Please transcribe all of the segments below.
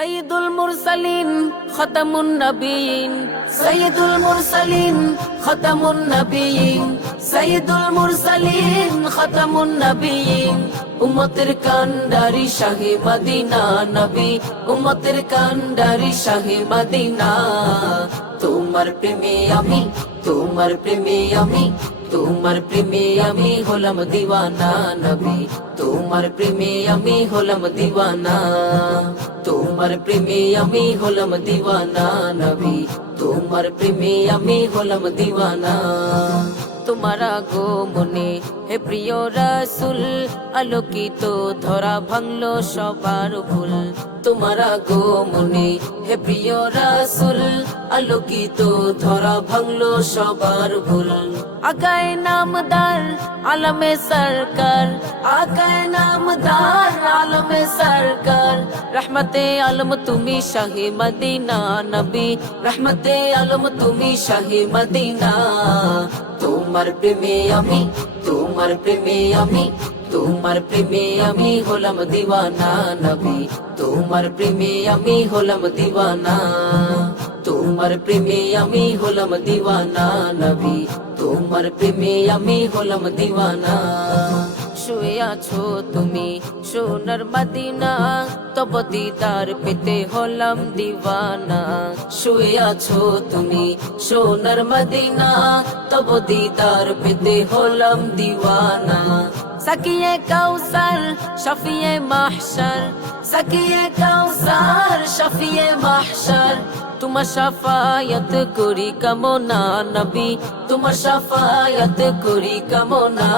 সৈয়দুল মুরসালিন খতামুন নবিয়িন সৈয়দুল মুরসালিন খতামুন নবিয়িন সৈয়দুল মুরসালিন খতামুন নবিয়িন উম্মতের কান্ডারি শাহে মদিনা নবী উম্মতের কান্ডারি শাহে মদিনা তোমার প্রেমে আমি তোমার প্রেমে আমি তোমার প্রেমে আমি হলাম দিওয়ানা নবী তোমার প্রেমে আমি হলাম দিওয়ানা তোমার প্রেমে আমি হলাম দিওয়ানা নবী তোমার প্রেমে আমি হলাম দিওয়ানা তোমার আগমনে হে প্রিয় রাসূল আলোকিত ধরা ভাঙলো সবার ভুল তোমার আগমনে হে প্রিয় রাসূল আলোকিত ধরা ভাঙলো সবার ভুল আকায়ে নামদার আলমে সরকার আকায়ে নামদার আলমে সরকার রহমতে আলম তুমি শাহে মদিনা নবী রহমতে আলম তুমি শাহে মদিনা তোমার প্রেমে আমি তোমার প্রেমে আমি তোমার প্রেমে আমি হলাম দিওয়ানা নবী তোমার প্রেমে আমি হলাম দিওয়ানা তোমার প্রেমে আমি হলাম দিওয়ানা নবী তোমার প্রেমে আমি হলাম দিওয়ানা শুয়ে আছো তুমি সোনার মদিনা তব দিদার পেতে হলাম দিওয়ানা শুয়ে আছো তুমি সোনার মদিনা তব দিদার পেতে হলাম দিওয়ানা সাকিয়ে কাউসার শফিয়ে মাহশর সাকিয়ে কাউসার শফিয়ে মাহশর তোমার শাফায়াত করি কামনা নবী তোমার শাফায়াত করি কামনা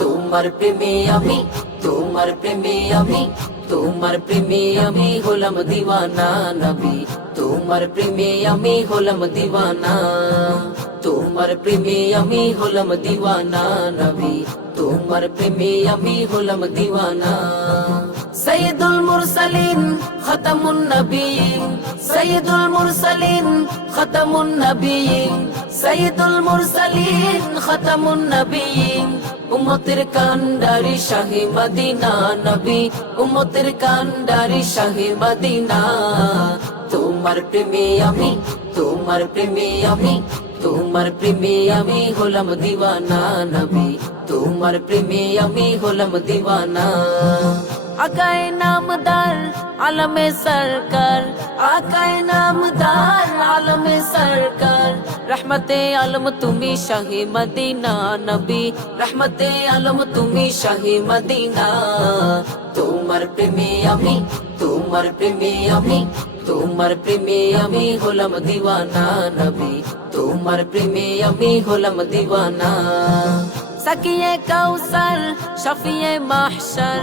তোমার প্রেমে আমি তোমার প্রেমে আমি তোমার প্রেমে আমি হলাম দিওয়ানা নবী তোমার প্রেমে আমি হলাম দিওয়ানা তোমার প্রেমে আমি হলাম দিওয়ানা নবী তোমার প্রেমে আমি হলাম দিওয়ানা সৈয়দুল মুরসালিন খতামুন নবিয়িন সৈয়দুল মুরসালিন খতামুন নবিয়িন সৈয়দুল মুরসালিন খতামুন নবিয়িন উম্মতের কান্ডারি শাহে মদিনা নবী উম্মতের কান্ডারি শাহে মদিনা তোমার প্রেমে আমি তোমার প্রেমে আমি তোমার প্রেমে আমি হলাম দিওয়ানা নবী তোমার প্রেমে আমি হলাম দিওয়ানা আকায়ে নামদার আলমে সরকার আকায়ে নামদার আলমে সরকার রহমতে আলম তুমি শাহে মদিনা নবী রহমতে আলম তুমি শাহে মদিনা তোমার প্রেমে আমি তোমার প্রেমে আমি তোমার প্রেমে আমি হলাম দিওয়ানা নবী তোমার প্রেমে আমি হলাম দিওয়ানা সাকিয়ে কাউসার শফিয়ে মাহশর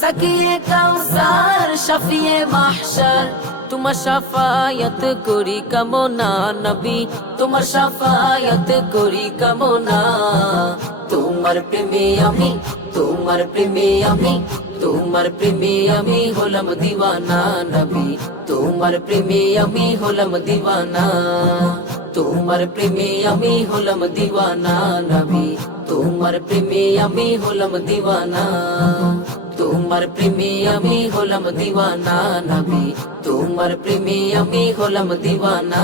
সাকিয়ে কাউসার শফিয়ে মাহশর তোমার শাফায়াত করি কামনা নবী তোমার শাফায়াত করি কামনা তোমার প্রেমে আমি তোমার প্রেমে আমি তোমার প্রেমে আমি হলাম দিওয়ানা নবী তোমার প্রেমে আমি হলাম দিওয়ানা তোমার প্রেমে আমি হলাম দিওয়ানা নবী তোমার প্রেমে আমি হলাম দিওয়ানা তোমার প্রেমে আমি হলাম দিওয়ানা নবী তোমার প্রেমে আমি হলাম দিওয়ানা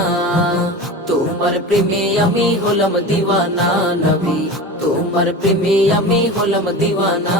তোমার প্রেমে আমি হলাম দিওয়ানা নবী তোমার প্রেমে আমি হলাম দিওয়ানা